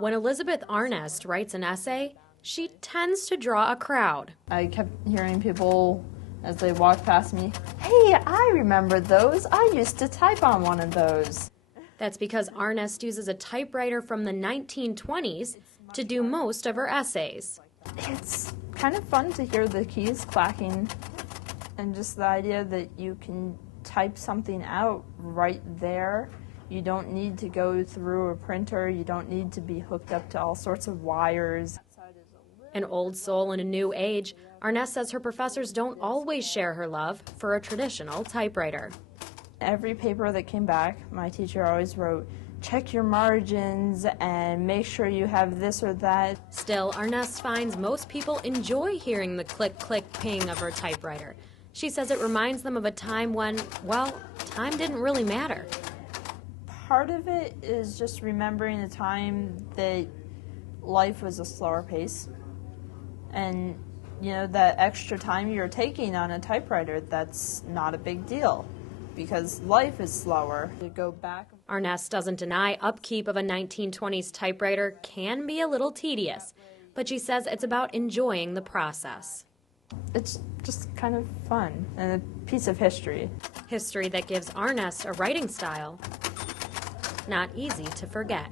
When Elizabeth Arnest writes an essay, she tends to draw a crowd. I kept hearing people as they walked past me, "Hey, I remember those. I used to type on one of those." That's because Arnest uses a typewriter from the 1920s to do most of her essays. It's kind of fun to hear the keys clacking and just the idea that you can type something out right there. You don't need to go through a printer. You don't need to be hooked up to all sorts of wires. An old soul in a new age, Arnest says her professors don't always share her love for a traditional typewriter. Every paper that came back, my teacher always wrote, "Check your margins and make sure you have this or that." Still, Arnest finds most people enjoy hearing the click-click ping of her typewriter. She says it reminds them of a time when, well, time didn't really matter. Part of it is just remembering a time that life was a slower pace. And, you know, that extra time you're taking on a typewriter, that's not a big deal because life is slower. You go back. Arnest doesn't deny upkeep of a 1920s typewriter can be a little tedious, but she says it's about enjoying the process. It's just kind of fun and a piece of history. History that gives Arnest a writing style not easy to forget.